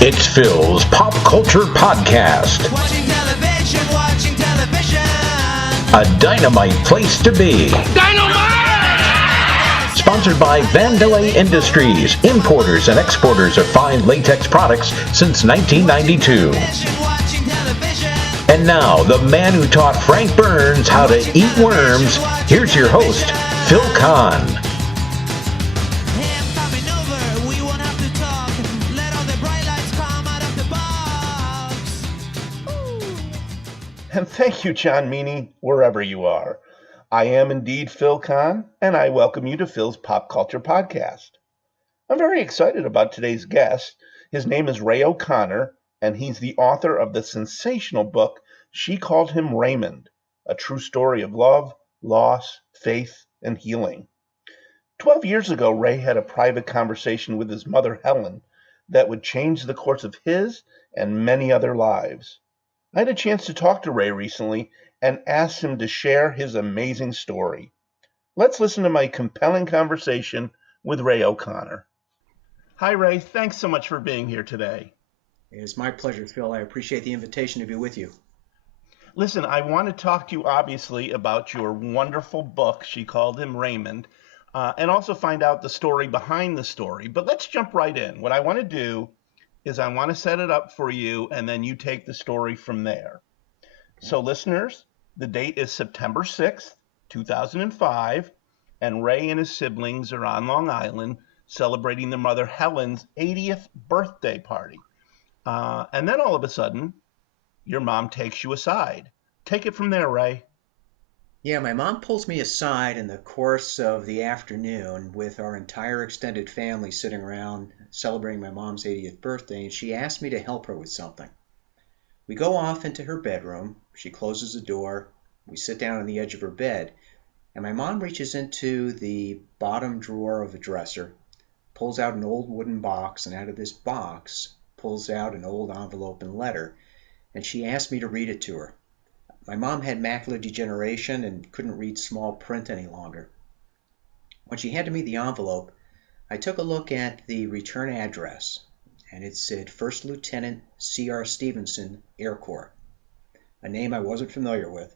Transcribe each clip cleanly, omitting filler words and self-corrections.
It's Phil's Pop Culture Podcast. Watching television. A dynamite place to be. Dynamite! Sponsored by Vandelay Industries, importers and exporters of fine latex products since 1992. And now, the man who taught Frank Burns how to eat worms, here's your host, Phil Kahn. And thank you, John Meany, wherever you are. I am indeed Phil Kahn, and I welcome you to Phil's Pop Culture Podcast. I'm very excited about today's guest. His name is Ray O'Connor, and he's the author of the sensational book, She Called Him Raymond, a true story of love, loss, faith, and healing. 12 years ago, Ray had a private conversation with his mother, Helen, that would change the course of his and many other lives. I had a chance to talk to Ray recently and asked him to share his amazing story. Let's listen to my compelling conversation with Ray O'Connor. Hi, Ray. Thanks so much for being here today. It is my pleasure, Phil. I appreciate the invitation to be with you. Listen, I want to talk to you, obviously, about your wonderful book, She Called Him Raymond, and also find out the story behind the story. But let's jump right in. What I want to do is I want to set it up for you, and then you take the story from there. So listeners, the date is September 6th, 2005, and Ray and his siblings are on Long Island celebrating their mother Helen's 80th birthday party. And then all of a sudden, your mom takes you aside. Take it from there, Ray. Yeah, my mom pulls me aside in the course of the afternoon with our entire extended family sitting around celebrating my mom's 80th birthday, and she asked me to help her with something. We go off into her bedroom. She closes the door. We sit down on the edge of her bed, and my mom reaches into the bottom drawer of a dresser, pulls out an old wooden box, and out of this box pulls out an old envelope and letter, and she asked me to read it to her. My mom had macular degeneration and couldn't read small print any longer. When she handed me the envelope, I took a look at the return address, and it said First Lieutenant C.R. Stephenson, Air Corps, a name I wasn't familiar with,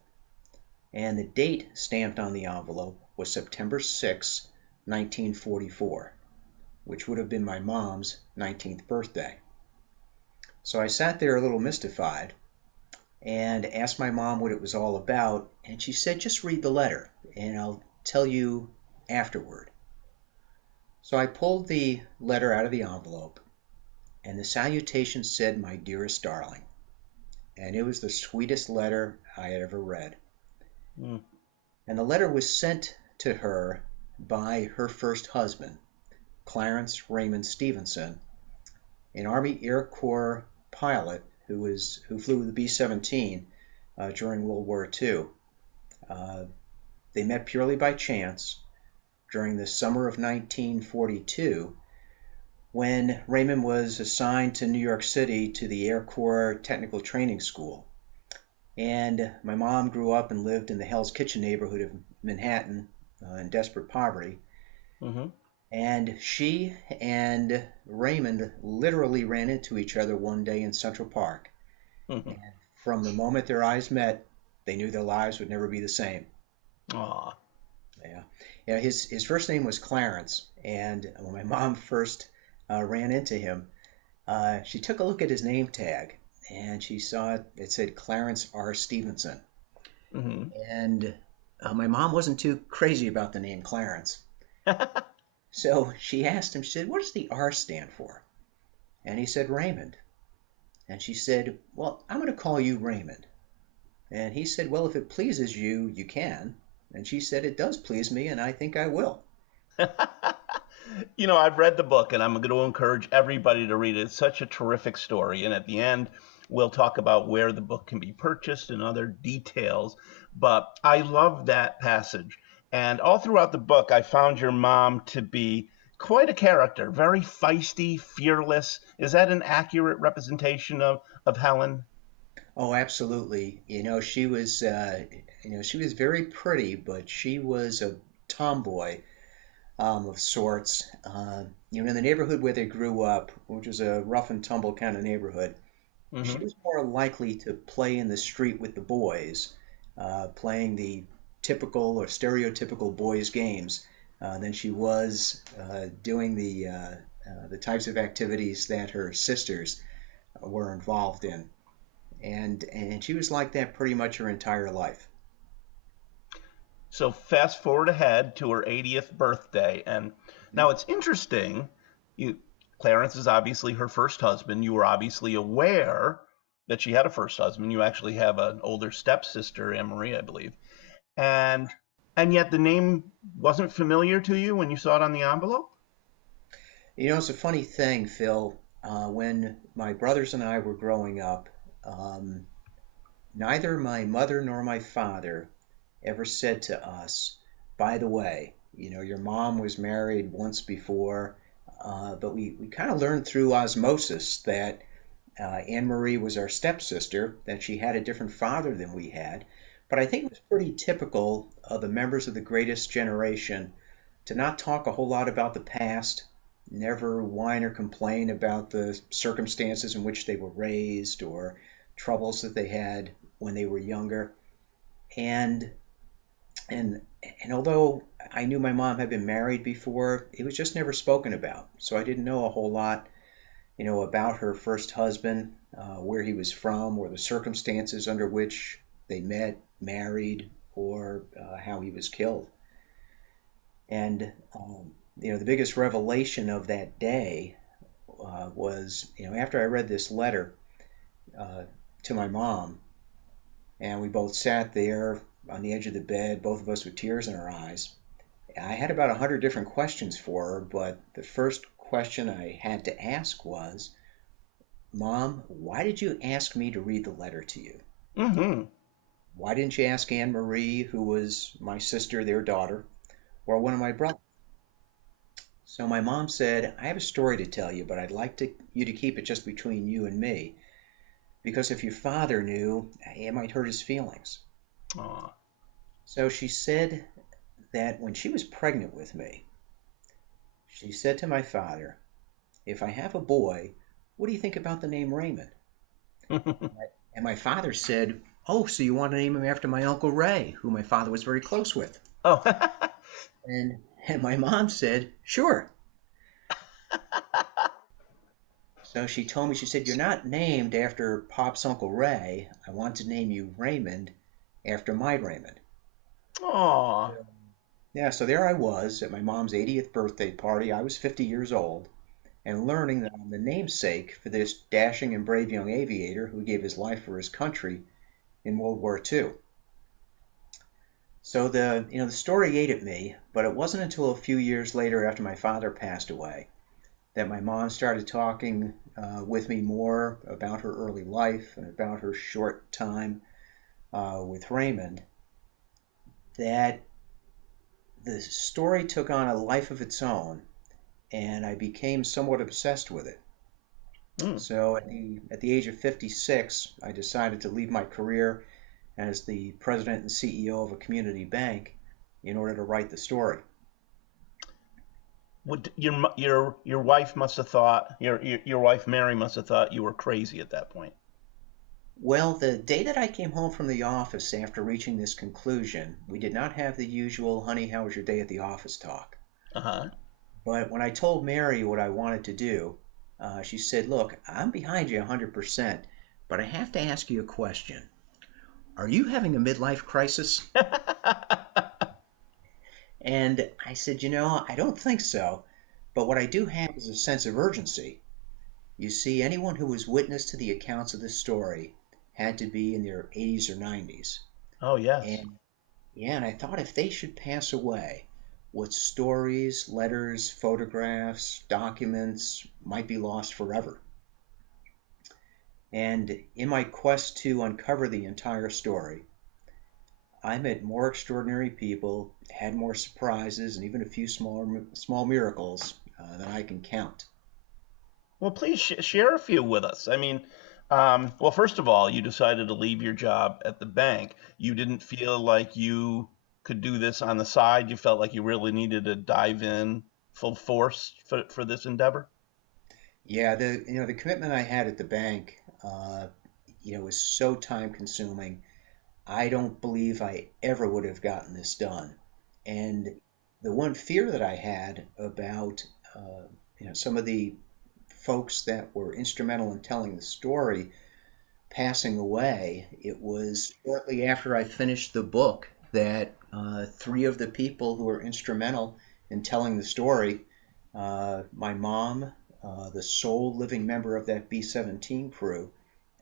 and the date stamped on the envelope was September 6, 1944, which would have been my mom's 19th birthday. So I sat there a little mystified and asked my mom what it was all about, and she said, just read the letter, and I'll tell you afterward. So I pulled the letter out of the envelope, and the salutation said, my dearest darling. And it was the sweetest letter I had ever read. And the letter was sent to her by her first husband, Clarence Raymond Stephenson, an Army Air Corps pilot who flew the B-17 during World War II. They met purely by chance during the summer of 1942 when Raymond was assigned to New York City to the Air Corps Technical Training School. And my mom grew up and lived in the Hell's Kitchen neighborhood of Manhattan in desperate poverty. Mm-hmm. And she and Raymond literally ran into each other one day in Central Park. Mm-hmm. And from the moment their eyes met, they knew their lives would never be the same. Aww. Yeah. His first name was Clarence, and when my mom first ran into him, she took a look at his name tag, and she saw it said Clarence R. Stephenson. Mm-hmm. And my mom wasn't too crazy about the name Clarence. So she asked him, she said, what does the R stand for? And he said, Raymond. And she said, well, I'm going to call you Raymond. And he said, well, if it pleases you, you can. And she said, it does please me, and I think I will. You know, I've read the book, and I'm going to encourage everybody to read it. It's such a terrific story. And at the end, we'll talk about where the book can be purchased and other details. But I love that passage. And all throughout the book, I found your mom to be quite a character, very feisty, fearless. Is that an accurate representation of Helen? Oh, absolutely. She was very pretty, but she was a tomboy of sorts. In the neighborhood where they grew up, which was a rough and tumble kind of neighborhood, she Hmm. was more likely to play in the street with the boys, playing the typical or stereotypical boys' games, than she was doing the types of activities that her sisters were involved in. And she was like that pretty much her entire life. So fast forward ahead to her 80th birthday, and now it's interesting. You, Clarence is obviously her first husband. You were obviously aware that she had a first husband. You actually have an older stepsister, Anne Marie, I believe, and and yet the name wasn't familiar to you when you saw it on the envelope. It's a funny thing, Phil. When my brothers and I were growing up, um, neither my mother nor my father ever said to us, by the way, your mom was married once before, but we kind of learned through osmosis that Anne Marie was our stepsister, that she had a different father than we had. But I think it was pretty typical of the members of the greatest generation to not talk a whole lot about the past, never whine or complain about the circumstances in which they were raised or troubles that they had when they were younger. And and and although I knew my mom had been married before, it was just never spoken about. So I didn't know a whole lot, about her first husband, where he was from, or the circumstances under which they met, married, or how he was killed. And the biggest revelation of that day was, after I read this letter uh, to my mom, and we both sat there on the edge of the bed, both of us with tears in our eyes. I had about 100 different questions for her, but the first question I had to ask was, Mom, why did you ask me to read the letter to you? Mm-hmm. Why didn't you ask Anne Marie, who was my sister, their daughter, or one of my brothers? So my mom said, I have a story to tell you, but I'd like you to keep it just between you and me, because if your father knew, it might hurt his feelings. Aw. So she said that when she was pregnant with me, she said to my father, if I have a boy, what do you think about the name Raymond? And my father said, oh, so you want to name him after my Uncle Ray, who my father was very close with? Oh. And, and my mom said, sure. So she told me, she said, you're not named after Pop's Uncle Ray. I want to name you Raymond after my Raymond. Aw. Yeah, so there I was at my mom's 80th birthday party. I was 50 years old, and learning that I'm the namesake for this dashing and brave young aviator who gave his life for his country in World War II. So the story ate at me, but it wasn't until a few years later, after my father passed away, that my mom started talking with me more about her early life and about her short time with Raymond. That the story took on a life of its own, and I became somewhat obsessed with it. Mm. So at the age of 56, I decided to leave my career as the president and CEO of a community bank in order to write the story. Would your wife must have thought your wife Mary must have thought you were crazy at that point. Well, the day that I came home from the office after reaching this conclusion, we did not have the usual, honey, how was your day at the office talk. Uh-huh. But when I told Mary what I wanted to do, she said, look, I'm behind you 100%, but I have to ask you a question. Are you having a midlife crisis? And I said, I don't think so. But what I do have is a sense of urgency. You see, anyone who was witness to the accounts of this story had to be in their 80s or 90s. Oh, yes. And yeah, and I thought if they should pass away, what stories, letters, photographs, documents might be lost forever. And in my quest to uncover the entire story, I met more extraordinary people, had more surprises, and even a few small miracles than I can count. Well, please share a few with us. I mean, well, first of all, you decided to leave your job at the bank. You didn't feel like you could do this on the side? You felt like you really needed to dive in full force for this endeavor? Yeah, the commitment I had at the bank, was so time consuming. I don't believe I ever would have gotten this done. And the one fear that I had about, some of the folks that were instrumental in telling the story passing away, it was shortly after I finished the book that three of the people who were instrumental in telling the story, my mom, the sole living member of that B-17 crew,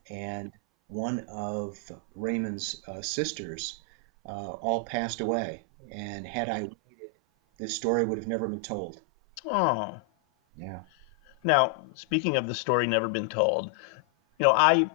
and one of Raymond's sisters, all passed away. And had I waited, this story would have never been told. Oh. Yeah. Now, speaking of the story never been told, I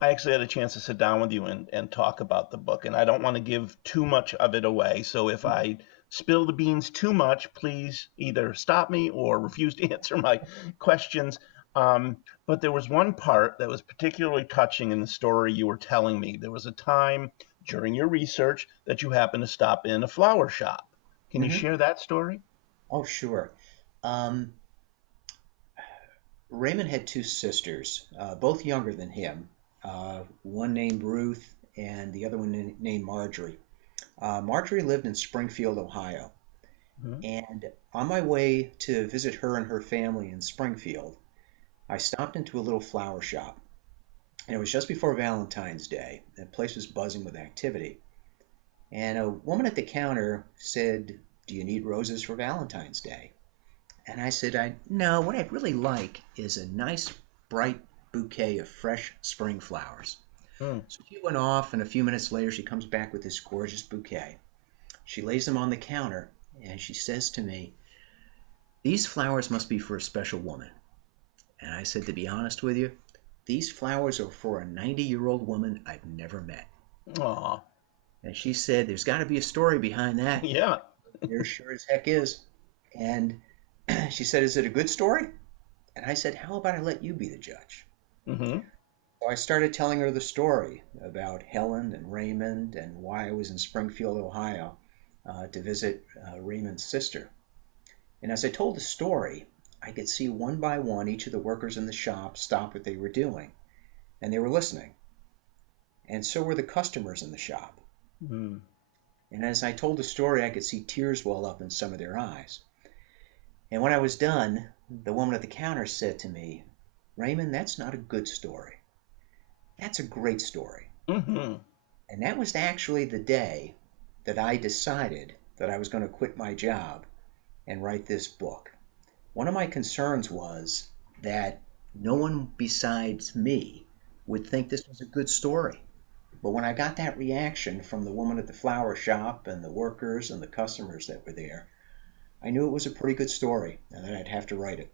actually had a chance to sit down with you and talk about the book, and I don't want to give too much of it away. So if I spill the beans too much, please either stop me or refuse to answer my questions. But there was one part that was particularly touching in the story you were telling me. There was a time during your research that you happened to stop in a flower shop. Can you Hmm. share that story? Oh, sure. Um, Raymond had two sisters, both younger than him. One named Ruth and the other one named Marjorie. Marjorie lived in Springfield, Ohio. Mhm. And on my way to visit her and her family in Springfield, I stopped into a little flower shop. And it was just before Valentine's Day. The place was buzzing with activity. And a woman at the counter said, "Do you need roses for Valentine's Day?" And I said, no, what I'd really like is a nice, bright bouquet of fresh spring flowers. Mm. So she went off, and a few minutes later, she comes back with this gorgeous bouquet. She lays them on the counter, and she says to me, "These flowers must be for a special woman." And I said, "To be honest with you, these flowers are for a 90-year-old woman I've never met." Aw. And she said, "There's got to be a story behind that." Yeah. There sure as heck is. And she said, "Is it a good story?" And I said, "How about I let you be the judge?" Hmm. So I started telling her the story about Helen and Raymond and why I was in Springfield, Ohio, to visit Raymond's sister. And as I told the story, I could see one by one each of the workers in the shop stop what they were doing, and they were listening. And so were the customers in the shop. Mm. And as I told the story, I could see tears well up in some of their eyes. And when I was done, the woman at the counter said to me, "Raymond, that's not a good story. That's a great story." Hmm. And that was actually the day that I decided that I was going to quit my job and write this book. One of my concerns was that no one besides me would think this was a good story. But when I got that reaction from the woman at the flower shop and the workers and the customers that were there, I knew it was a pretty good story and that I'd have to write it.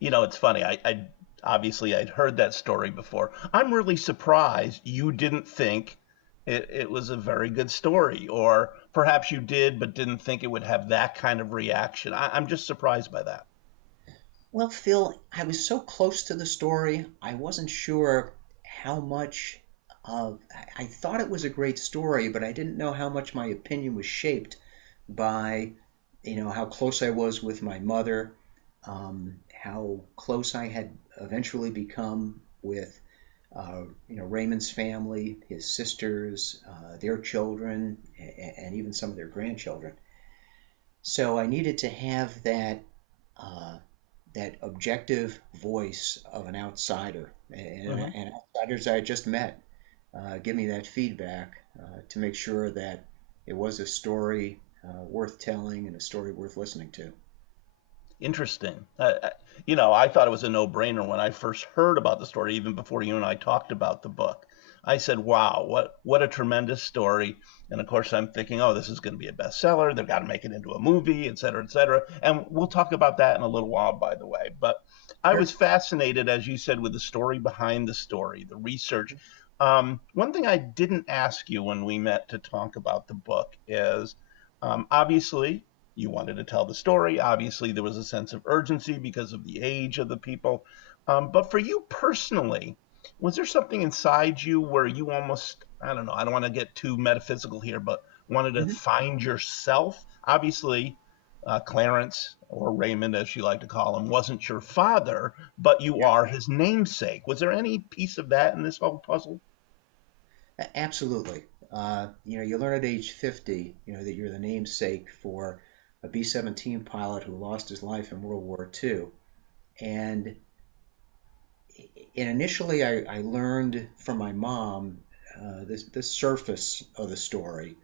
It's funny. I obviously I'd heard that story before. I'm really surprised you didn't think it was a very good story, or perhaps you did but didn't think it would have that kind of reaction. I'm just surprised by that. Well, Phil, I was so close to the story, I wasn't sure how much of. I thought it was a great story, but I didn't know how much my opinion was shaped by, how close I was with my mother, how close I had eventually become with, Raymond's family, his sisters, their children, and even some of their grandchildren. So I needed to have uh, that objective voice of an outsider Hmm. and outsiders I just met give me that feedback to make sure that it was a story worth telling and a story worth listening to. Interesting. I thought it was a no-brainer when I first heard about the story, even before you and I talked about the book. I said, "Wow, what a tremendous story!" And of course, I'm thinking, "Oh, this is going to be a bestseller. They've got to make it into a movie, et cetera, et cetera." And we'll talk about that in a little while, by the way. But I Sure. was fascinated, as you said, with the story behind the story, the research. One thing I didn't ask you when we met to talk about the book is, obviously, you wanted to tell the story. Obviously, there was a sense of urgency because of the age of the people. But for you personally, was there something inside you where you almost, I don't know, I don't want to get too metaphysical here, but wanted to find yourself. Obviously, Clarence, or Raymond as you like to call him, wasn't your father, but you are his namesake. Was there any piece of that in this whole puzzle? Absolutely. You learn at age 50, that you're the namesake for a B-17 pilot who lost his life in World War II. And, and initially, I learned from my mom the surface of the story,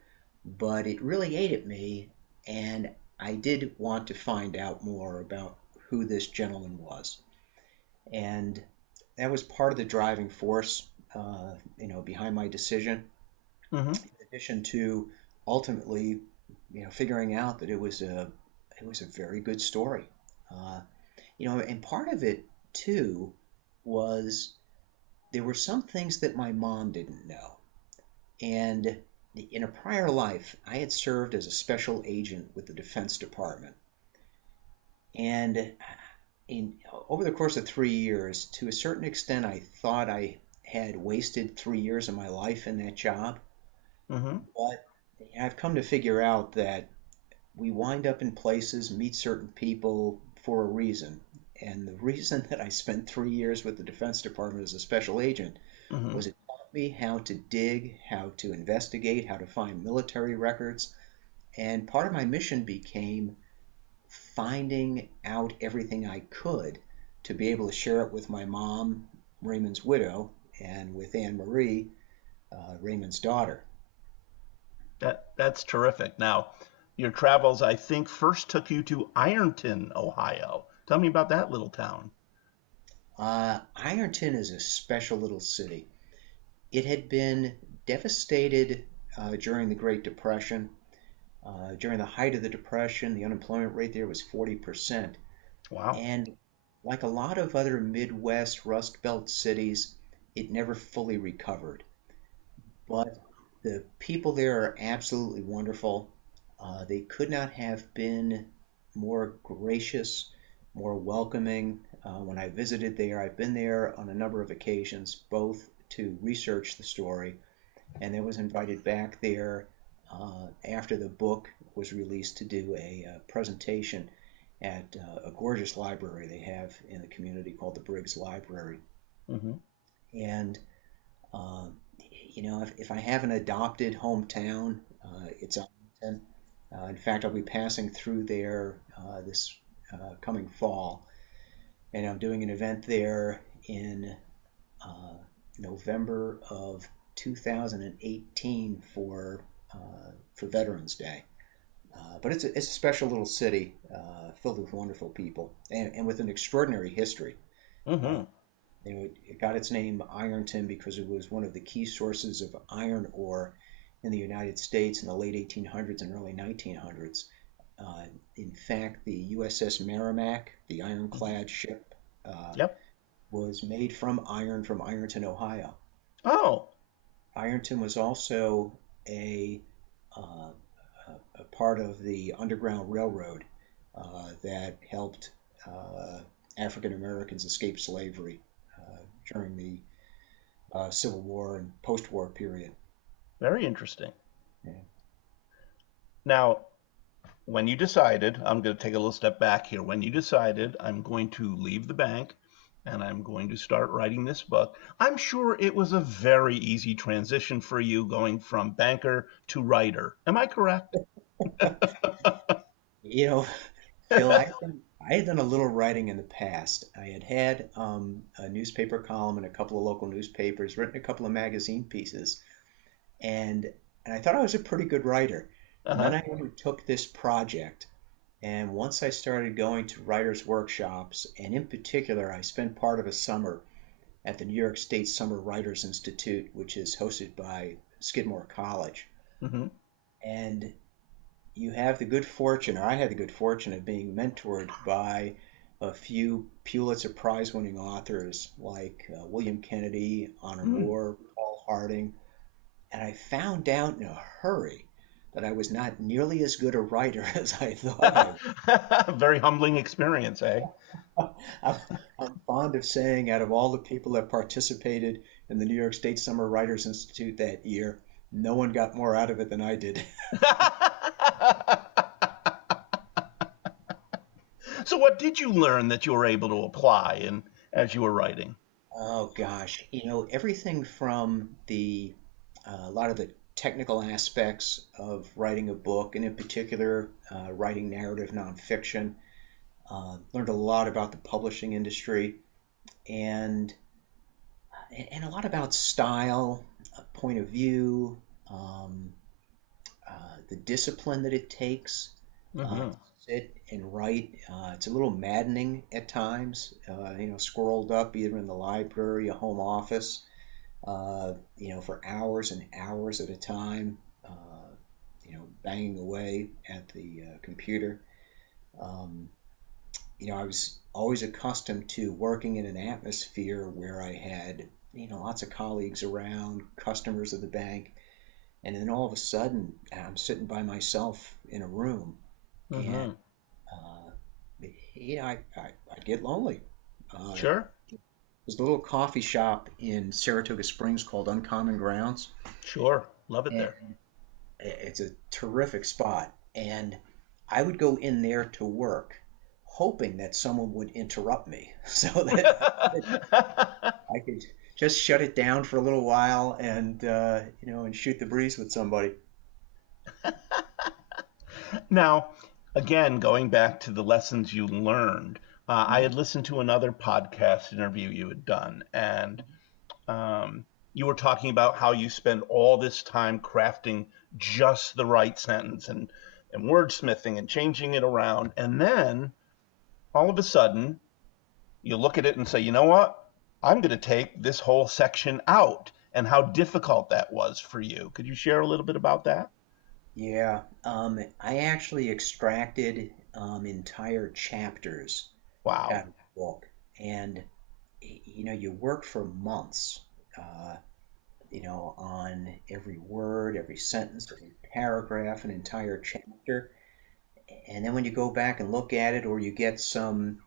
but it really ate at me, and I did want to find out more about who this gentleman was. And that was part of the driving force, behind my decision. Mm-hmm. In addition to ultimately, figuring out that it was a very good story. Uh, and part of it too was there were some things that my mom didn't know. And in a prior life, I had served as a special agent with the Defense Department. And in over the course of 3 years, to a certain extent, I thought I had wasted 3 years of my life in that job. Mm-hmm. But I've come to figure out that we wind up in places, meet certain people for a reason. And the reason that I spent 3 years with the Defense Department as a special agent Mm-hmm. was it taught me how to dig, how to investigate, how to find military records. And part of my mission became finding out everything I could to be able to share it with my mom, Raymond's widow, and with Anne Marie, Raymond's daughter. That's terrific. Now, your travels, I think, first took you to Ironton, Ohio. Tell me about that little town. Ironton is a special little city. It had been devastated during the Great Depression. During the height of the Depression, the unemployment rate there was 40%. Wow. And like a lot of other Midwest Rust Belt cities, it never fully recovered. But the people there are absolutely wonderful. They could not have been more gracious, more welcoming. When I visited there, I've been there on a number of occasions, both to research the story, and then was invited back there after the book was released to do a presentation at a gorgeous library they have in the community called the Briggs Library. Mm-hmm. And uh, if I have an adopted hometown, it's Arlington. In fact, I'll be passing through there this coming fall, and I'm doing an event there in uh, November of 2018 for Veterans Day. But it's a special little city filled with wonderful people and with an extraordinary history. Uh, Mm-hmm. it got its name Ironton because it was one of the key sources of iron ore in the United States in the late 1800s and early 1900s. In fact, the USS Merrimack, the ironclad ship, uh, Yep. was made from Ironton, Ohio. Oh, Ironton was also a, uh, a part of the Underground Railroad that helped uh, African Americans escape slavery during the Civil War and post-war period. very interesting. Yeah. Now, when you decided, I'm going to take a little step back here. When you decided, I'm going to leave the bank and I'm going to start writing this book, I'm sure it was a very easy transition for you going from banker to writer. Am I correct? You know, Phil, I had done a little writing in the past. I had a newspaper column in a couple of local newspapers, written a couple of magazine pieces, and and I thought I was a pretty good writer. And then Uh-huh. I undertook this project, and once I started going to writers' workshops, and in particular, I spent part of a summer at the New York State Summer Writers Institute, which is hosted by Skidmore College. Hmm. And you have the good fortune, or I had the good fortune of being mentored by a few Pulitzer Prize winning authors like William Kennedy, Honor Mm. Moore, Paul Harding, and I found out in a hurry that I was not nearly as good a writer as I thought I Very humbling experience, eh? was. I'm fond of saying, out of all the people that participated in the New York State Summer Writers Institute that year, no one got more out of it than I did. So what did you learn that you were able to apply as you were writing? Oh gosh, everything from a lot of the technical aspects of writing a book, and in particular, writing narrative nonfiction. Learned a lot about the publishing industry, and a lot about style, point of view, um, the discipline that it takes Hmm. to sit and write. It's a little maddening at times, scrolled up either in the library, a home office, for hours and hours at a time, banging away at the computer. Um, I was always accustomed to working in an atmosphere where I had, lots of colleagues around, customers of the bank, and then all of a sudden I'm sitting by myself in a room, and Hmm. uh, I get lonely. Uh, Sure. there's a little coffee shop in Saratoga Springs called Uncommon Grounds, Sure. Love it and there. it's a terrific spot. And I would go in there to work, hoping that someone would interrupt me so that I could just shut it down for a little while and shoot the breeze with somebody. Now, again, going back to the lessons you learned, I Mhm. had listened to another podcast interview you had done, and um, you were talking about how you spend all this time crafting just the right sentence and wordsmithing and changing it around. And then all of a sudden, you look at it and say, you know what? I'm going to take this whole section out, and how difficult that was for you. Could you share a little bit about that? Yeah, I actually extracted entire chapters Wow. out of the book, and you work for months, uh, on every word, every sentence, every paragraph, an entire chapter, and then when you go back and look at it, or you get some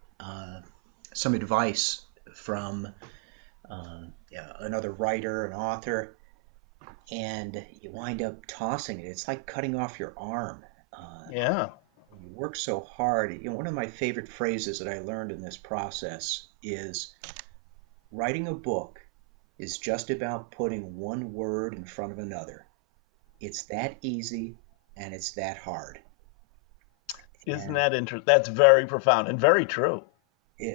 advice from yeah, another writer, an author, and you wind up tossing it. It's like cutting off your arm. Uh, Yeah. you work so hard. One of my favorite phrases that I learned in this process is writing a book is just about putting one word in front of another. It's that easy and it's that hard. Isn't And that interesting? That's very profound and very true.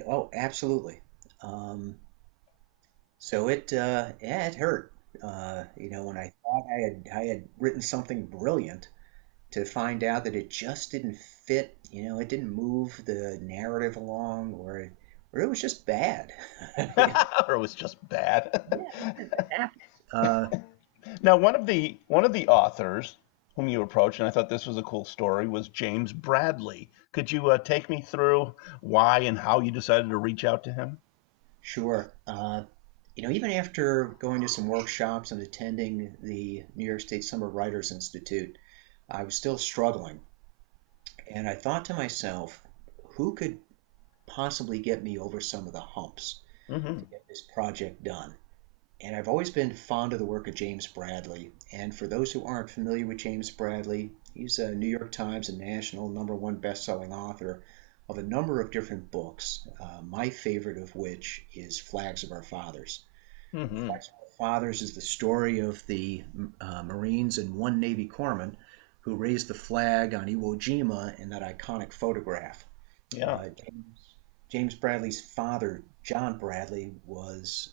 oh, absolutely. Um, yeah, it hurt. When I thought I had written something brilliant, to find out that it just didn't fit, it didn't move the narrative along, or it was just bad. Or it was just bad. Yeah, that happens. Uh, Now, one of the authors whom you approached, and I thought this was a cool story, was James Bradley. Could you take me through why and how you decided to reach out to him? sure. Even after going to some workshops and attending the New York State Summer Writers Institute, I was still struggling. And I thought to myself, who could possibly get me over some of the humps Hmm. to get this project done? And I've always been fond of the work of James Bradley. And for those who aren't familiar with James Bradley, he's a New York Times and national #1 best-selling author of a number of different books. My favorite of which is Flags of Our Fathers. Hmm. Flags of Our Fathers is the story of the Marines and one Navy corpsman who raised the flag on Iwo Jima in that iconic photograph. Yeah. James Bradley's father, John Bradley, was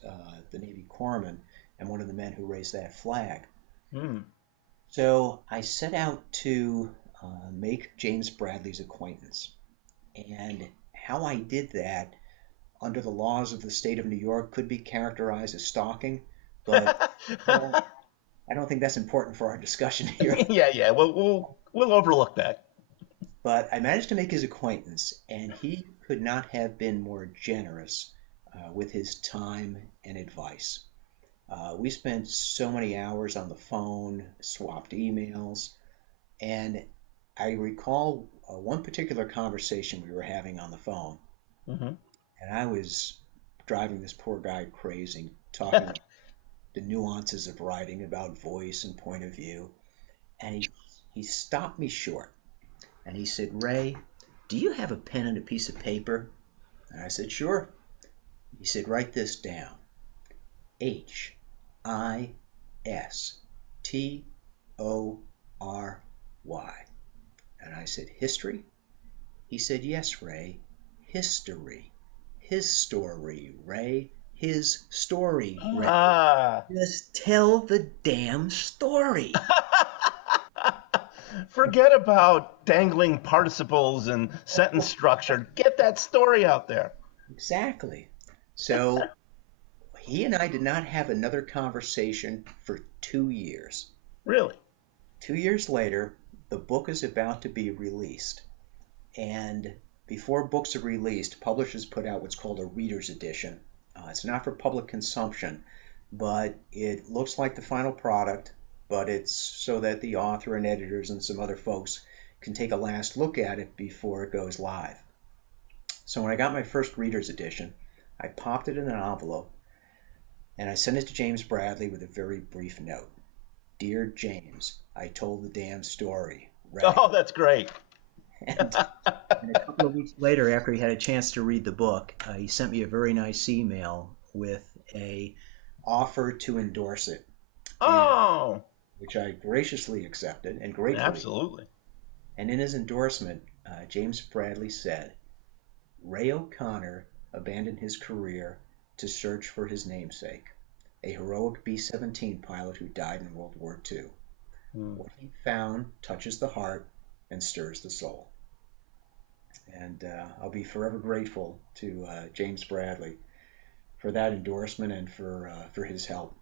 the Navy corpsman and one of the men who raised that flag. Mm. So I set out to make James Bradley's acquaintance. And how I did that, under the laws of the state of New York, could be characterized as stalking, but well, I don't think that's important for our discussion here. Yeah, yeah. We'll overlook that. But I managed to make his acquaintance, and he could not have been more generous with his time and advice. We spent so many hours on the phone, swapped emails, and I recall one particular conversation we were having on the phone, Hmm. and I was driving this poor guy crazy, talking. the nuances of writing, about voice and point of view. And he stopped me short and he said, Ray, do you have a pen and a piece of paper? And I said, sure. He said, write this down. History. And I said, history? He said, yes, Ray, history. His story, Ray. His story, Ray. Just tell the damn story. Forget about dangling participles and sentence structure. Get that story out there. Exactly. So he and I did not have another conversation for 2 years. Really? 2 years later, the book is about to be released. And before books are released, publishers put out what's called a reader's edition. It's not for public consumption, but it looks like the final product, but it's so that the author and editors and some other folks can take a last look at it before it goes live. So when I got my first reader's edition, I popped it in an envelope and I sent it to James Bradley with a very brief note. Dear James, I told the damn story. Ray. Oh, that's great. And a couple of weeks later, after he had a chance to read the book, he sent me a very nice email with a offer to endorse it. Oh, Which I graciously accepted and gratefully. absolutely. And in his endorsement, James Bradley said, Ray O'Connor abandoned his career to search for his namesake, a heroic B-17 pilot who died in World War II. What he found touches the heart and stirs the soul. And I'll be forever grateful to James Bradley for that endorsement and for his help.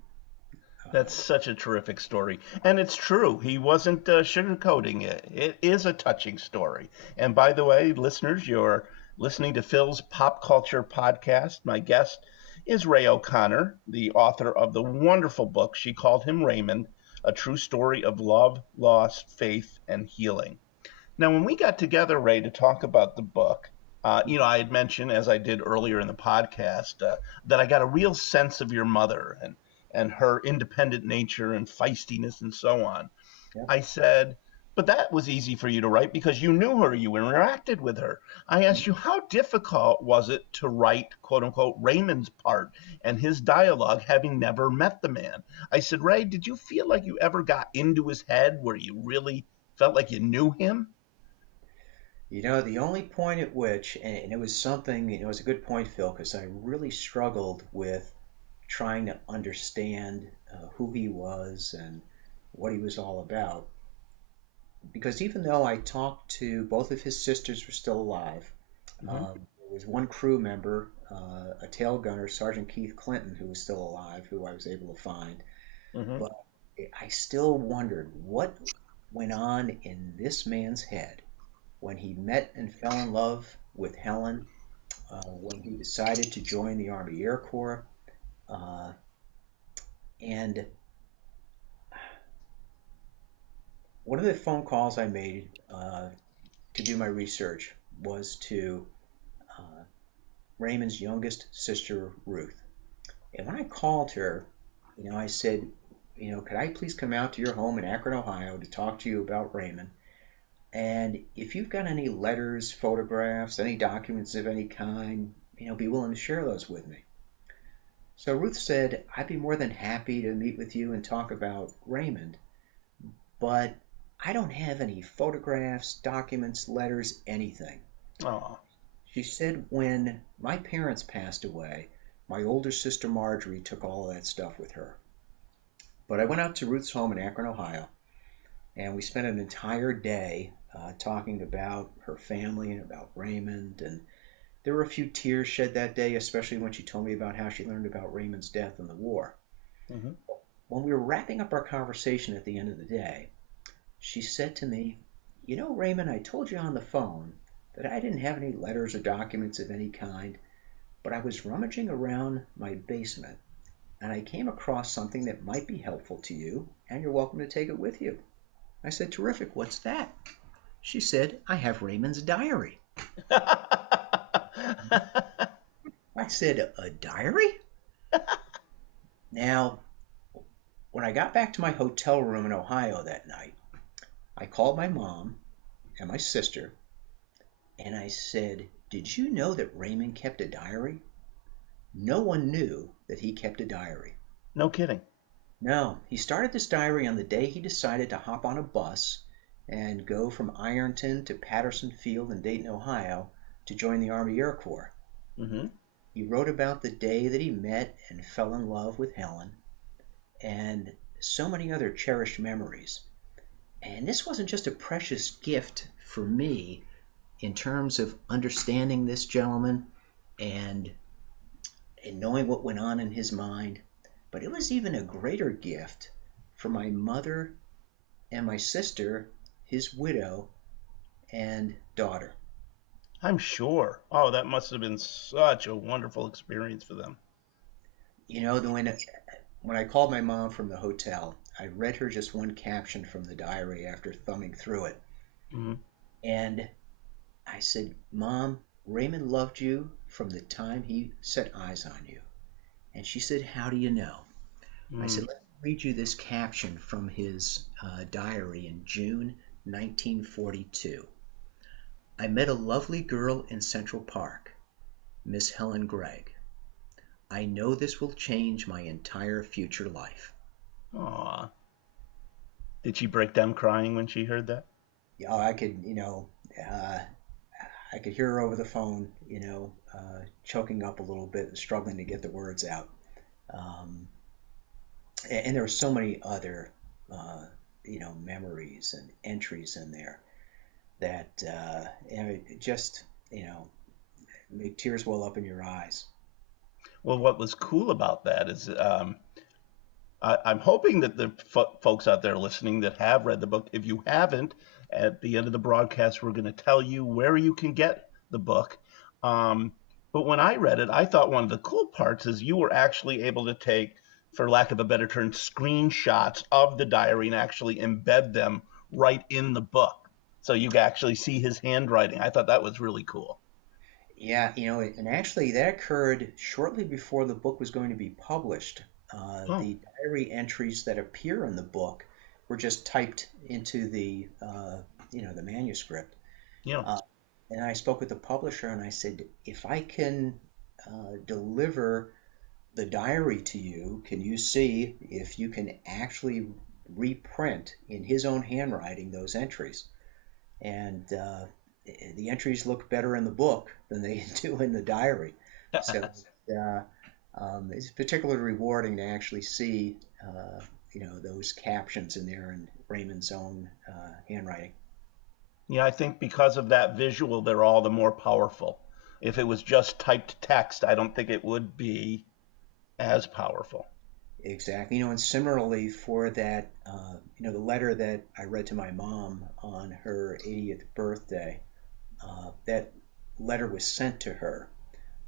That's such a terrific story. And it's true. He wasn't sugarcoating it. It is a touching story. And by the way, listeners, you're listening to Phil's Pop Culture Podcast. My guest is Ray O'Connor, the author of the wonderful book, She Called Him Raymond, a true story of love, loss, faith, and healing. Now, when we got together, Ray, to talk about the book, I had mentioned, as I did earlier in the podcast, that I got a real sense of your mother and her independent nature and feistiness and so on. Yeah. I said, but that was easy for you to write because you knew her, you interacted with her. I asked you, how difficult was it to write, quote unquote, Raymond's part and his dialogue, having never met the man? I said, Ray, did you feel like you ever got into his head where you really felt like you knew him? The only point at which, and it was something, it was a good point, Phil, because I really struggled with trying to understand who he was and what he was all about. Because even though I talked to both of his sisters were still alive, there was one crew member, a tail gunner, Sergeant Keith Clinton, who was still alive, who I was able to find. But I still wondered what went on in this man's head when he met and fell in love with Helen, when he decided to join the Army Air Corps. And one of the phone calls I made to do my research was to Raymond's youngest sister, Ruth. And when I called her, I said, could I please come out to your home in Akron, Ohio to talk to you about Raymond? And if you've got any letters, photographs, any documents of any kind, be willing to share those with me. So Ruth said, I'd be more than happy to meet with you and talk about Raymond, but I don't have any photographs, documents, letters, anything. Oh. She said, when my parents passed away, my older sister Marjorie took all of that stuff with her. But I went out to Ruth's home in Akron, Ohio, and we spent an entire day talking about her family and about Raymond. And there were a few tears shed that day, especially when she told me about how she learned about Raymond's death in the war. When we were wrapping up our conversation at the end of the day, she said to me, Raymond, I told you on the phone that I didn't have any letters or documents of any kind, but I was rummaging around my basement and I came across something that might be helpful to you, and you're welcome to take it with you. I said, terrific, what's that? She said, I have Raymond's diary. I said, a diary? Now, when I got back to my hotel room in Ohio that night, I called my mom and my sister, and I said, "Did you know that Raymond kept a diary?" No one knew that he kept a diary. No kidding. No, he started this diary on the day he decided to hop on a bus and go from Ironton to Patterson Field in Dayton, Ohio, to join the Army Air Corps. Mm-hmm. He wrote about the day that he met and fell in love with Helen, and so many other cherished memories. And this wasn't just a precious gift for me in terms of understanding this gentleman and, and knowing what went on in his mind, but it was even a greater gift for my mother and my sister, his widow and daughter. I'm sure. Oh, that must have been such a wonderful experience for them. You know, when I called my mom from the hotel, I read her just one caption from the diary after thumbing through it. Mm-hmm. And I said, "Mom, Raymond loved you from the time he set eyes on you." And she said, "How do you know?" I Mm. said, "Let me read you this caption from his diary in June 1942. I met a lovely girl in Central Park, Miss Helen Gregg. I know this will change my entire future life." Aw. Did she break down crying when she heard that? Yeah, I could, I could hear her over the phone, choking up a little bit and struggling to get the words out. Um, and there were so many other, memories and entries in there that it just, make tears well up in your eyes. Well, what was cool about that is I'm hoping that the folks out there listening that have read the book, if you haven't, at the end of the broadcast, we're going to tell you where you can get the book. Um, but when I read it, I thought one of the cool parts is you were actually able to take, for lack of a better term, screenshots of the diary and actually embed them right in the book. So you can actually see his handwriting. I thought that was really cool. Yeah, and actually that occurred shortly before the book was going to be published. Oh, The diary entries that appear in the book were just typed into the manuscript. yeah. Uh, and I spoke with the publisher and I said, "If I can deliver the diary to you, can you see if you can actually reprint in his own handwriting those entries?" And the entries look better in the book than they do in the diary. So uh, it's particularly rewarding to actually see, those captions in there in Raymond's own handwriting. Yeah, I think because of that visual, they're all the more powerful. If it was just typed text, I don't think it would be as powerful. Exactly. And similarly for that, the letter that I read to my mom on her 80th birthday, that letter was sent to her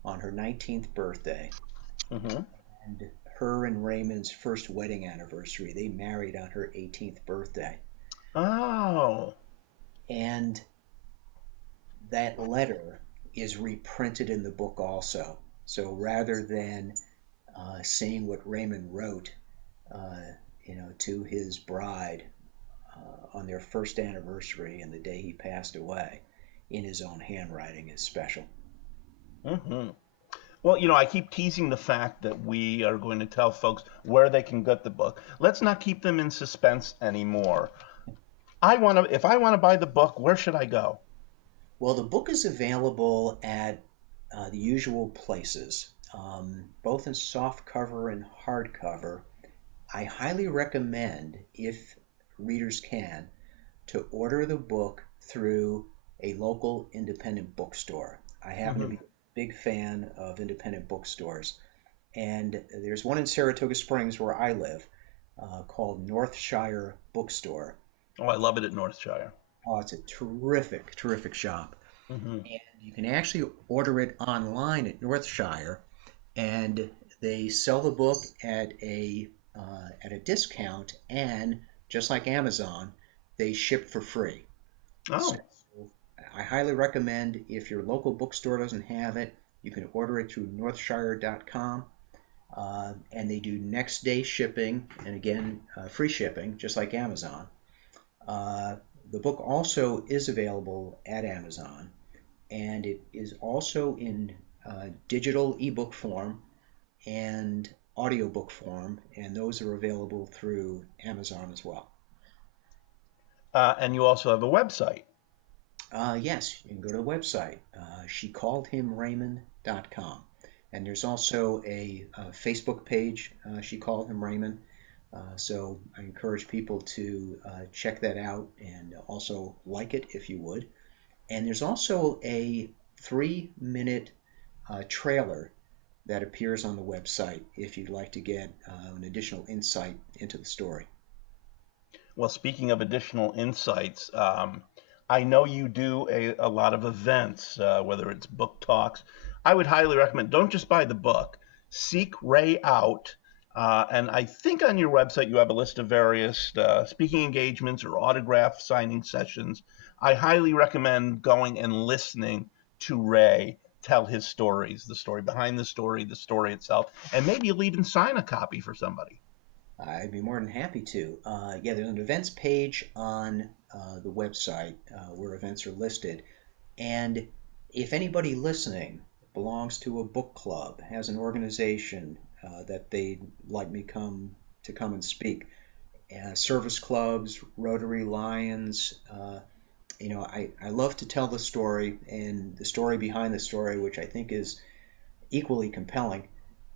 on her 19th birthday. Hmm. And her and Raymond's first wedding anniversary. They married on her 18th birthday. Oh, And that letter is reprinted in the book also. So rather than seeing what Raymond wrote, to his bride on their first anniversary and the day he passed away in his own handwriting is special. hmm. Well, I keep teasing the fact that we are going to tell folks where they can get the book. Let's not keep them in suspense anymore. If I want to buy the book, where should I go? Well, the book is available at the usual places, both in soft cover and hardcover. I highly recommend, if readers can, to order the book through a local independent bookstore. I happen to Hmm. be a big fan of independent bookstores, and there's one in Saratoga Springs where I live called Northshire Bookstore. Oh, I love it at Northshire. Oh, it's a terrific, terrific shop. Hmm. And you can actually order it online at Northshire, and they sell the book at a discount, and just like Amazon, they ship for free. So Oh, I highly recommend, if your local bookstore doesn't have it, you can order it through northshire.com. and they do next day shipping, and again, free shipping, just like Amazon. Uh, the book also is available at Amazon, and it is also in digital ebook form and audiobook form, and those are available through Amazon as well. And you also have a website. Yes, you can go to the website, shecalledhimraymond.com. And there's also a Facebook page, She Called Him Raymond. So I encourage people to check that out and also like it if you would. And there's also a 3-minute trailer that appears on the website if you'd like to get an additional insight into the story. Well, speaking of additional insights, I know you do a lot of events, whether it's book talks. I would highly recommend, don't just buy the book, seek Ray out. And I think on your website you have a list of various speaking engagements or autograph signing sessions. I highly recommend going and listening to Ray tell his stories, the story behind the story itself, and maybe you'll even sign a copy for somebody. I'd be more than happy to. Yeah, there's an events page on the website where events are listed. And if anybody listening belongs to a book club, has an organization that they'd like me come and speak, service clubs, Rotary Lions, I love to tell the story and the story behind the story, which I think is equally compelling.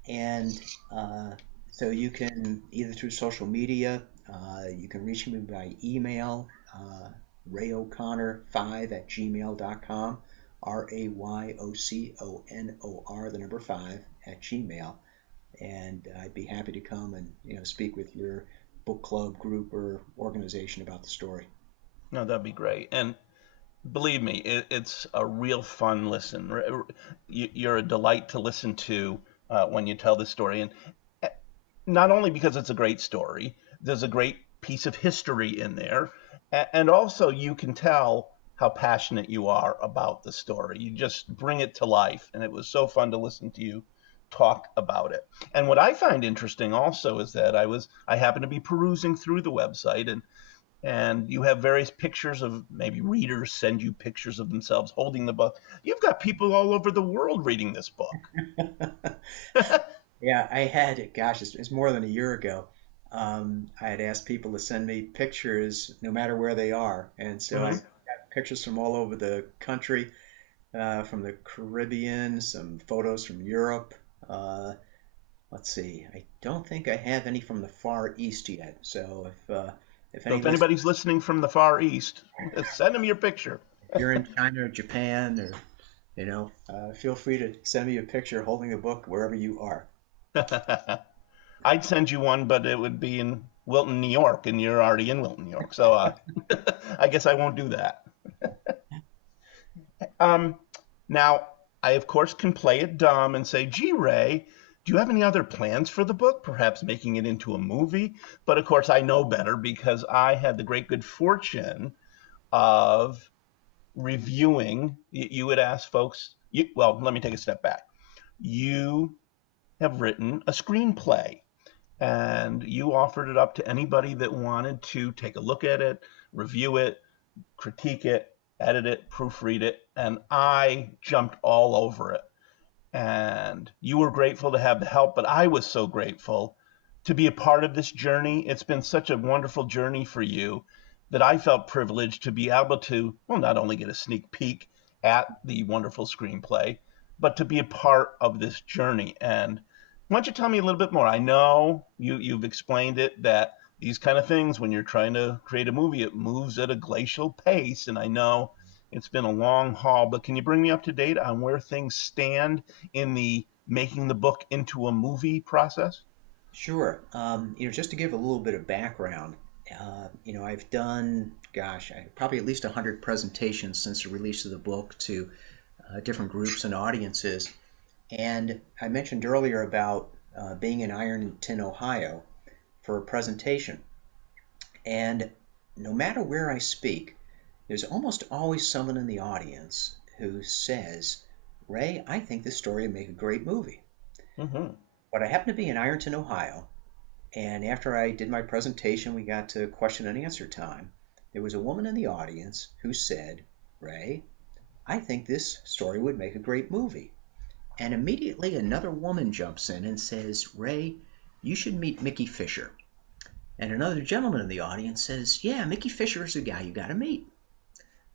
And so you can, either through social media, you can reach me by email, rayoconnor5@gmail.com, RAYOCONOR, the number 5, @gmail. And I'd be happy to come and speak with your book club, group, or organization about the story. No, that'd be great. And believe me, it's a real fun listen. You're a delight to listen to when you tell this story. And not only because it's a great story, there's a great piece of history in there. And also you can tell how passionate you are about the story. You just bring it to life. And it was so fun to listen to you talk about it. And what I find interesting also is that I happened to be perusing through the website, and you have various pictures of, maybe readers send you pictures of themselves holding the book. You've got people all over the world reading this book. Yeah, I had, gosh, it's more than a year ago. I had asked people to send me pictures no matter where they are. And so I Mhm. got pictures from all over the country, from the Caribbean, some photos from Europe. Uh, let's see, I don't think I have any from the Far East yet. So if So any if listeners, anybody's listening from the Far East, send them your picture. if you're in China or Japan, or feel free to send me a picture holding a book wherever you are. I'd send you one, but it would be in Wilton, New York, and you're already in Wilton, New York. So I guess I won't do that. Um, Now, I of course can play it dumb and say, gee, Ray, do you have any other plans for the book? Perhaps making it into a movie? But of course, I know better because I had the great good fortune of reviewing. You would ask folks, well, let me take a step back. You have written a screenplay and you offered it up to anybody that wanted to take a look at it, review it, critique it, edit it, proofread it, and I jumped all over it. And you were grateful to have the help, but I was so grateful to be a part of this journey. It's been such a wonderful journey for you that I felt privileged to be able to, well, not only get a sneak peek at the wonderful screenplay, but to be a part of this journey. And why don't you tell me a little bit more? I know you've explained it, that these kind of things, when you're trying to create a movie, it moves at a glacial pace. And I know it's been a long haul, but can you bring me up to date on where things stand in the making the book into a movie process? Sure. Just to give a little bit of background, I've done, gosh, probably at least 100 presentations since the release of the book to different groups and audiences. And I mentioned earlier about being in Ironton, Ohio for a presentation. And no matter where I speak, there's almost always someone in the audience who says, Ray, I think this story would make a great movie. Mm-hmm. But I happened to be in Ironton, Ohio, and after I did my presentation, we got to question and answer time. There was a woman in the audience who said, Ray, I think this story would make a great movie. And immediately another woman jumps in and says, Ray, you should meet Mickey Fisher. And another gentleman in the audience says, yeah, Mickey Fisher is a guy you got to meet.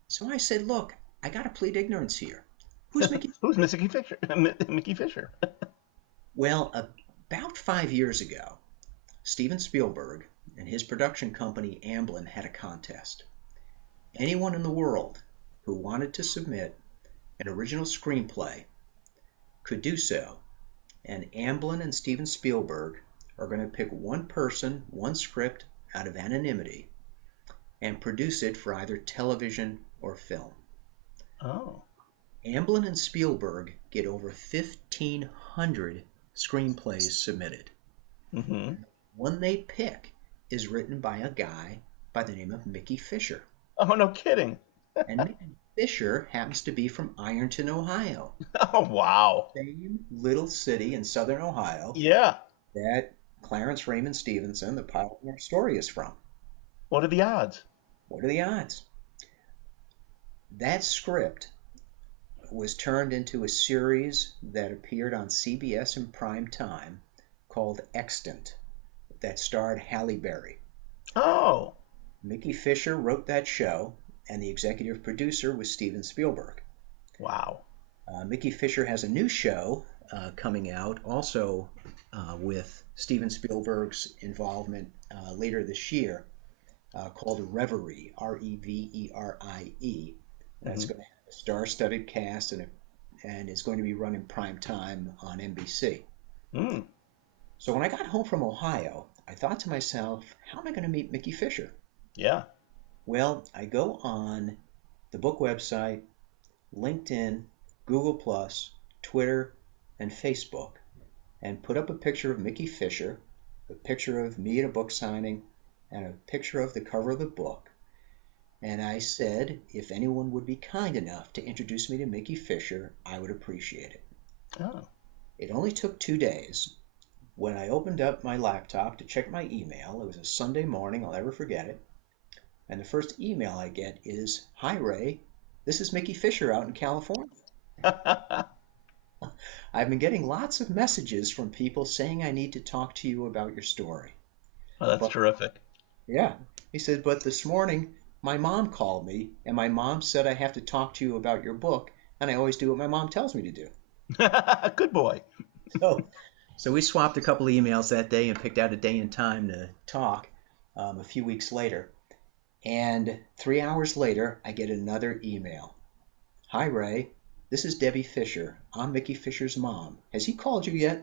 So I said, look, I got to plead ignorance here. Who's Mickey? Who's Mickey Fisher? Mickey Fisher. Well, about 5 years ago, Steven Spielberg and his production company Amblin had a contest. Anyone in the world who wanted to submit an original screenplay could do so, and Amblin and Steven Spielberg are going to pick one person, one script out of anonymity and produce it for either television or film. Oh. Amblin and Spielberg get over 1,500 screenplays submitted. Mm-hmm. One they pick is written by a guy by the name of Mickey Fisher. Oh, no kidding. And Mickey Fisher happens to be from Ironton, Ohio. Oh, wow. Same little city in southern Ohio Yeah. that Clarence Raymond Stephenson, the pilot of our story, is from. What are the odds? What are the odds? That script was turned into a series that appeared on CBS in prime time called Extant that starred Halle Berry. Oh. Mickey Fisher wrote that show, and the executive producer was Steven Spielberg. Wow. Mickey Fisher has a new show coming out, also with Steven Spielberg's involvement later this year, called Reverie, Reverie. That's going to have a star-studded cast and is going to be run in prime time on NBC. Mm. So when I got home from Ohio, I thought to myself, how am I going to meet Mickey Fisher? Yeah. Well, I go on the book website, LinkedIn, Google+, Twitter, and Facebook, and put up a picture of Mickey Fisher, a picture of me at a book signing, and a picture of the cover of the book. And I said, if anyone would be kind enough to introduce me to Mickey Fisher, I would appreciate it. Oh. It only took 2 days. When I opened up my laptop to check my email, it was a Sunday morning, I'll never forget it. And the first email I get is, hi Ray, this is Mickey Fisher out in California. I've been getting lots of messages from people saying I need to talk to you about your story. Oh, that's terrific. Yeah. He said, but this morning my mom called me and my mom said I have to talk to you about your book, and I always do what my mom tells me to do. Good boy. So we swapped a couple of emails that day and picked out a day and time to talk a few weeks later. And 3 hours later, I get another email. Hi, Ray. This is Debbie Fisher. I'm Mickey Fisher's mom. Has he called you yet?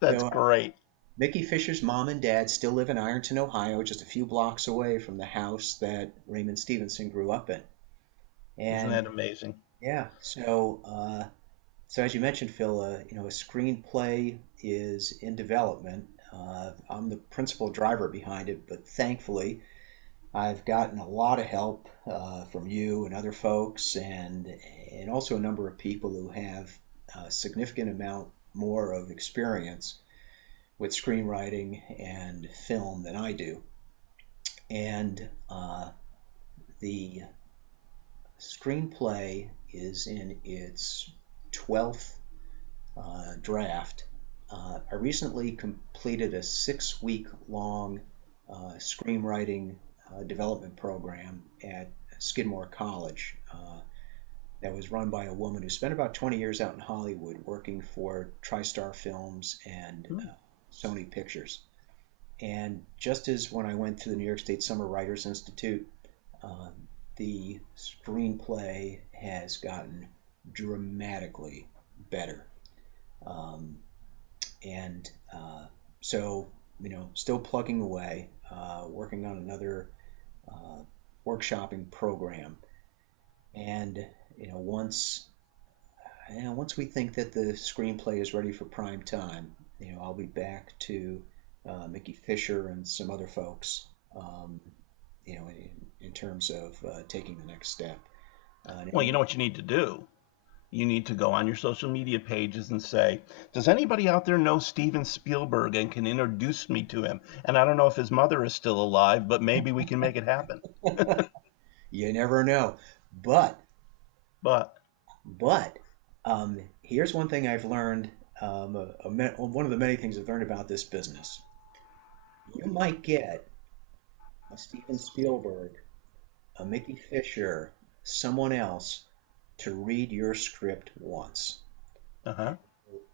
That's great. Mickey Fisher's mom and dad still live in Ironton, Ohio, just a few blocks away from the house that Raymond Stephenson grew up in. And, isn't that amazing? Yeah. So as you mentioned, Phil, a screenplay is in development. I'm the principal driver behind it, but thankfully, I've gotten a lot of help from you and other folks, and also a number of people who have a significant amount more of experience with screenwriting and film than I do. And the screenplay is in its 12th draft. I recently completed a 6-week-long screenwriting development program at Skidmore College that was run by a woman who spent about 20 years out in Hollywood working for TriStar Films and Sony Pictures. And just as when I went through the New York State Summer Writers Institute, the screenplay has gotten dramatically better. So, still plugging away, working on another workshopping program. And, once we think that the screenplay is ready for prime time, I'll be back to Mickey Fisher and some other folks, in terms of taking the next step. Well, you know what you need to do? you need to go on your social media pages and say, does anybody out there know Steven Spielberg and can introduce me to him? And I don't know if his mother is still alive, but maybe we can make it happen. You never know. But But But here's one thing I've learned. One of the many things I've learned about this business. You might get a Steven Spielberg, a Mickey Fisher, someone else to read your script once. uh-huh.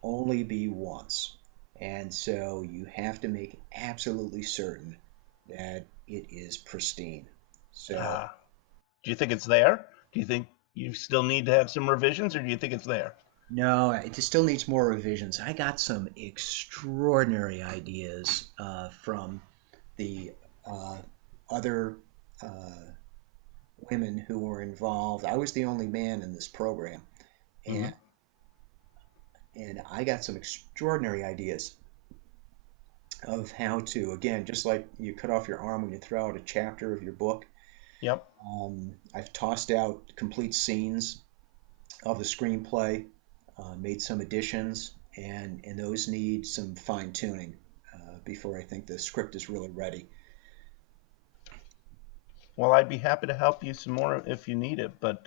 Only be once. And so you have to make absolutely certain that it is pristine. So Do you think it's there? Do you think you still need to have some revisions, or do you think it's there? no, it just still needs more revisions. I got some extraordinary ideas from the other women who were involved. I was the only man in this program, Mm-hmm. and I got some extraordinary ideas of how to, again, just like you cut off your arm when you throw out a chapter of your book. Yep. I've tossed out complete scenes of the screenplay, made some additions, and those need some fine tuning before I think the script is really ready. Well, I'd be happy to help you some more if you need it, but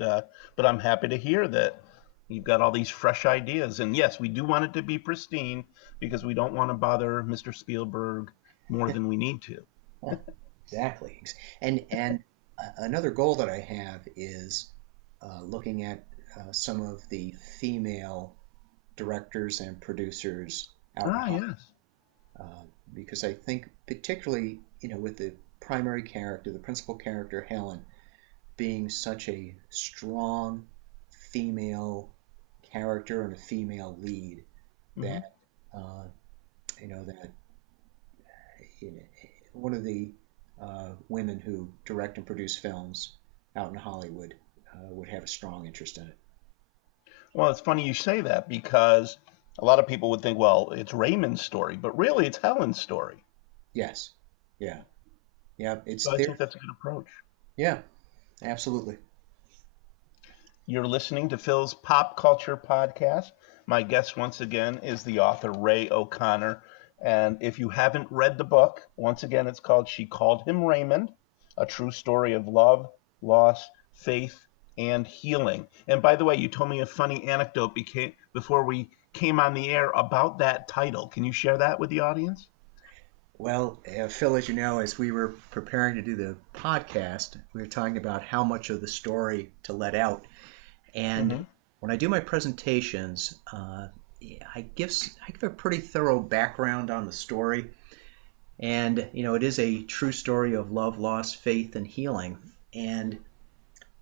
I'm happy to hear that you've got all these fresh ideas. And yes, we do want it to be pristine because we don't want to bother Mr. Spielberg more than we need to. Exactly. And another goal that I have is looking at some of the female directors and producers out in Ah, Hollywood, yes. because I think particularly, with the primary character, the principal character, Helen, being such a strong female character and a female lead, Mm-hmm. that uh, that you know, one of the women who direct and produce films out in Hollywood would have a strong interest in it. Well, it's funny you say that because a lot of people would think, well, it's Raymond's story, but really it's Helen's story. Yes, yeah, yeah. It's So I there. think that's a good approach. Yeah, absolutely. You're listening to Phil's Pop Culture Podcast. My guest, once again, is the author Ray O'Connor. And if you haven't read the book, once again, it's called She Called Him Raymond, a true story of love, loss, faith, and healing. And by the way, you told me a funny anecdote before we came on the air about that title. Can you share that with the audience? Well, Phil, as you know, as we were preparing to do the podcast, we were talking about how much of the story to let out. And Mm-hmm. when I do my presentations, I give a pretty thorough background on the story. And, it is a true story of love, loss, faith, and healing. And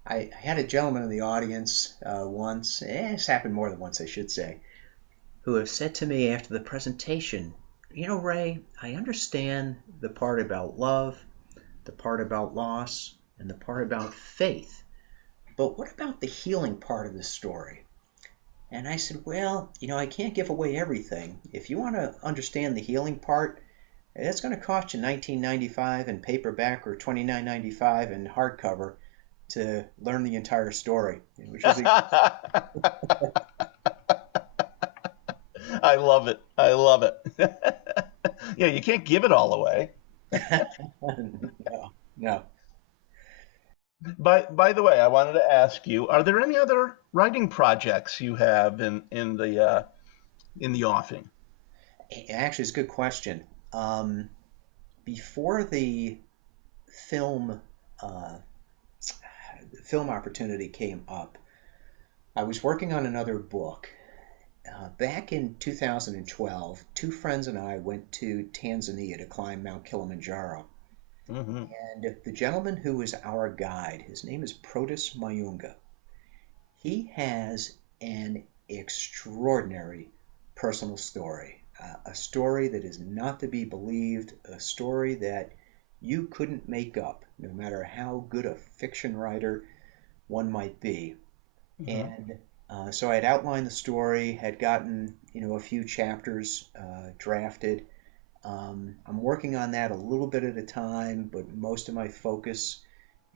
I had a gentleman in the audience once, it's happened more than once, I should say, who have said to me after the presentation, Ray, I understand the part about love, the part about loss, and the part about faith. But what about the healing part of the story? And I said, well, I can't give away everything. If you want to understand the healing part, it's going to cost you $19.95 in paperback or $29.95 in hardcover to learn the entire story. Which is I love it. I love it. Yeah, you can't give it all away. no, no. By the way, I wanted to ask you: are there any other writing projects you have in the offing? Actually, it's a good question. Before the film uh, film opportunity came up, I was working on another book. Back in 2012, two friends and I went to Tanzania to climb Mount Kilimanjaro. Mm-hmm. And the gentleman who was our guide, his name is Protus Mayunga. He has an extraordinary personal story, a story that is not to be believed, a story that you couldn't make up, no matter how good a fiction writer one might be. Mm-hmm. And so I had outlined the story, had gotten a few chapters drafted. I'm working on that a little bit at a time, but most of my focus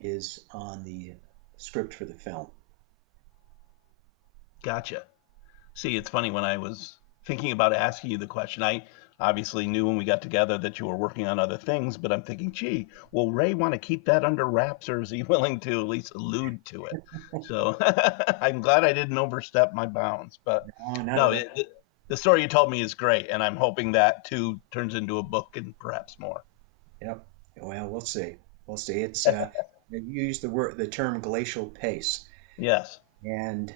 is on the script for the film. Gotcha. See, it's funny when I was thinking about asking you the question, I obviously knew when we got together that you were working on other things, but I'm thinking, gee, will Ray want to keep that under wraps or is he willing to at least allude to it? So I'm glad I didn't overstep my bounds. But No, not no, at all. the story you told me is great, and I'm hoping that too turns into a book and perhaps more. Yep. Well, we'll see. We'll see. It's you use the term glacial pace, Yes. and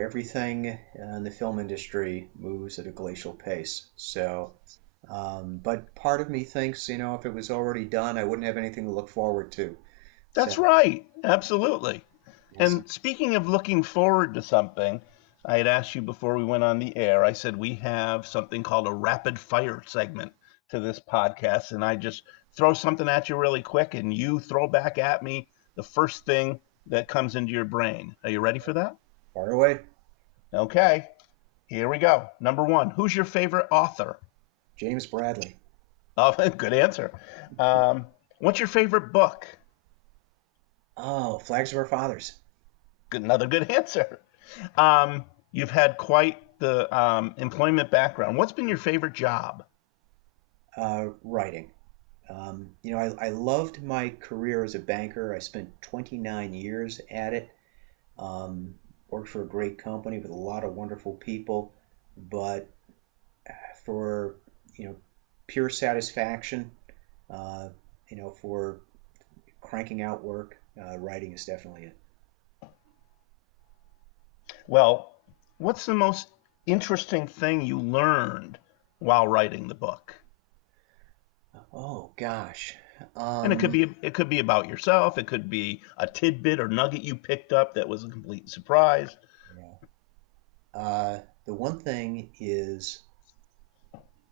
everything in the film industry moves at a glacial pace. So, but part of me thinks, if it was already done, I wouldn't have anything to look forward to. So, That's right. Absolutely. yes. And speaking of looking forward to something, I had asked you before we went on the air, I said we have something called a rapid fire segment to this podcast. And I just throw something at you really quick and you throw back at me the first thing that comes into your brain. Are you ready for that? Far away. Okay, here we go. Number one, who's your favorite author? James Bradley. Oh, good answer. What's your favorite book? Oh, Flags of Our Fathers. Another good answer. You've had quite the employment background. What's been your favorite job? Writing. I loved my career as a banker. I spent 29 years at it. Um, Worked for a great company with a lot of wonderful people, but for you know pure satisfaction, uh, for cranking out work, writing is definitely it. Well, what's the most interesting thing you learned while writing the book? Oh gosh. And Um, it could be about yourself. It could be a tidbit or nugget you picked up that was a complete surprise. yeah. The one thing is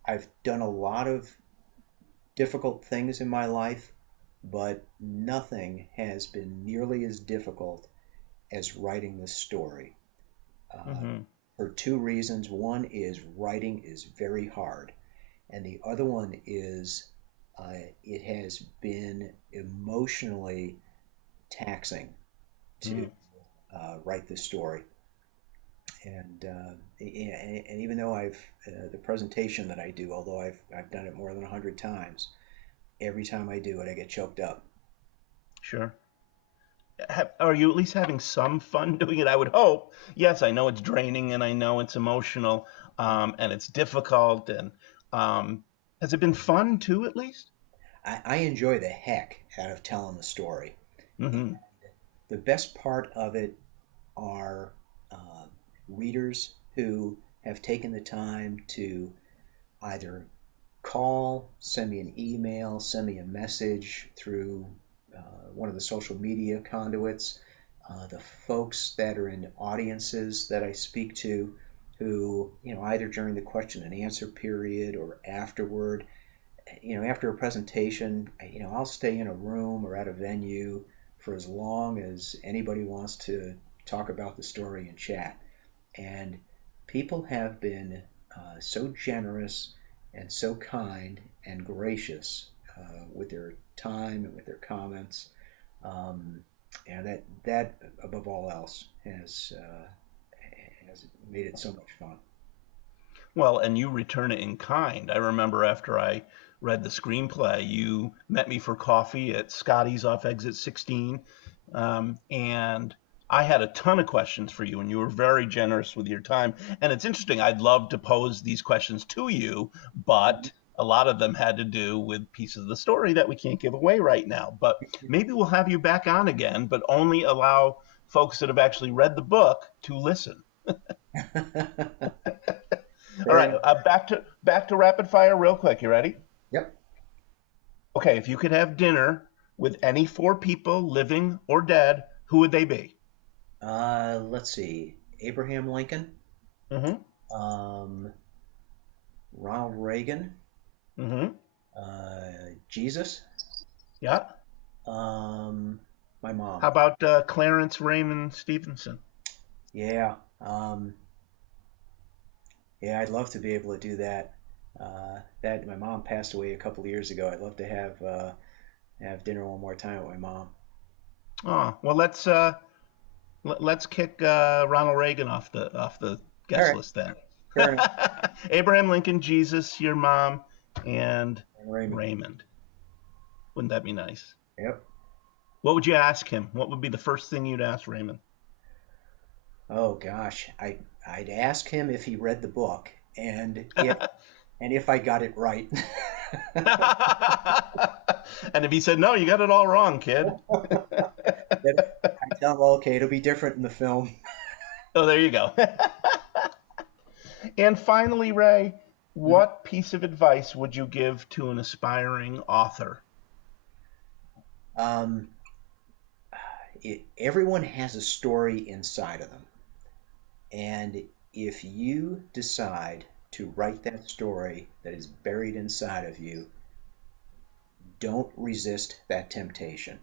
I've done a lot of difficult things in my life, but nothing has been nearly as difficult as writing this story. Uh, Hmm. for two reasons. One is writing is very hard, and the other one is it has been emotionally taxing to Hmm. write this story. And even though I've the presentation that I do, although I've done it more than 100 times, every time I do it, I get choked up. Sure. Are you at least having some fun doing it? I would hope. Yes, I know it's draining and I know it's emotional, and it's difficult. And has it been fun too, at least? I enjoy the heck out of telling the story. Hmm. The best part of it are uh, readers who have taken the time to either call, send me an email, send me a message through one of the social media conduits. The folks that are in audiences that I speak to, who either during the question and answer period or afterward, after a presentation, I'll stay in a room or at a venue for as long as anybody wants to talk about the story and chat. And people have been so generous and so kind and gracious with their time and with their comments. Um, and that above all else has made it so much fun. Well, and you return it in kind. I remember after I read the screenplay, you met me for coffee at Scotty's off exit 16. And I had a ton of questions for you, and you were very generous with your time. And it's interesting, I'd love to pose these questions to you, but a lot of them had to do with pieces of the story that we can't give away right now. But maybe we'll have you back on again, but only allow folks that have actually read the book to listen. All right, Very. back to rapid fire real quick. You ready? Yep. Okay, if you could have dinner with any four people, living or dead, who would they be? Let's see. Abraham Lincoln, Mm-hmm. um, Ronald Reagan, Mm-hmm. Jesus, Yeah. um, my How mom. about Clarence Raymond Stephenson? Yeah. Yeah, I'd love to be able to do that. That my mom passed away a couple of years ago. I'd love to have dinner one more time with my mom. Oh, well, Let's kick Ronald Reagan off the All guest right. list then. Fair enough. Abraham Lincoln, Jesus, your mom, and Raymond. Raymond. Wouldn't that be nice? Yep. What would you ask him? What would be the first thing you'd ask Raymond? Oh gosh, I'd ask him if he read the book and if I got it right. And if he said, no, you got it all wrong, kid. I tell him, well, okay, it'll be different in the film. Oh, there you go. And finally, Ray, what piece of advice would you give to an aspiring author? Everyone has a story inside of them. And if you decide to write that story that is buried inside of you, don't resist that temptation.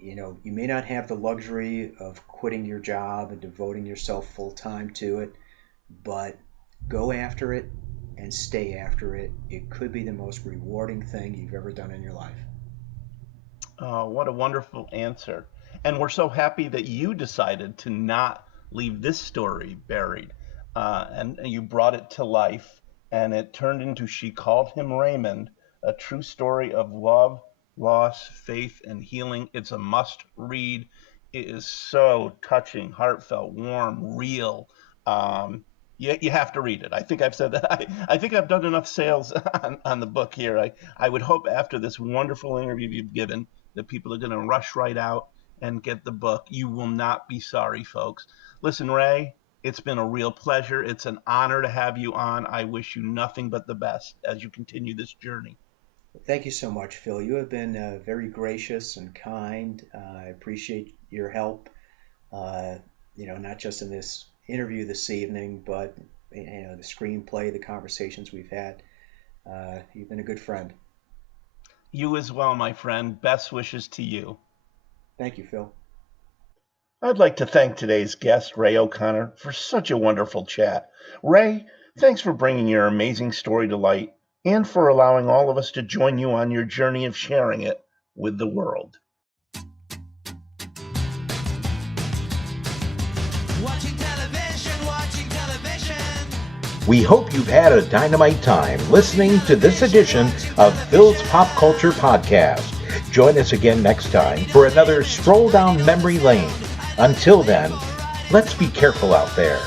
You may not have the luxury of quitting your job and devoting yourself full time to it, but go after it and stay after it. It could be the most rewarding thing you've ever done in your life. Oh, what a wonderful answer. And we're so happy that you decided to not leave this story buried. And you brought it to life, and it turned into She Called Him Raymond, a true story of love, loss, faith, and healing. It's a must read. It is so touching, heartfelt, warm, real. You have to read it. I think I've said that. I think I've done enough sales on the book here. I would hope after this wonderful interview you've given that people are going to rush right out and get the book. You will not be sorry, folks. Listen, Ray, it's been a real pleasure. It's an honor to have you on. I wish you nothing but the best as you continue this journey. Thank you so much, Phil. You have been very gracious and kind. I appreciate your help, not just in this interview this evening, but the screenplay, the conversations we've had. You've been a good friend. You as well, my friend. Best wishes to you. Thank you, Phil. I'd like to thank today's guest, Ray O'Connor, for such a wonderful chat. Ray, thanks for bringing your amazing story to light and for allowing all of us to join you on your journey of sharing it with the world. Watching television, watching television. We hope you've had a dynamite time listening to this edition of Phil's Pop Culture Podcast. Join us again next time for another stroll down memory lane. Until then, let's be careful out there.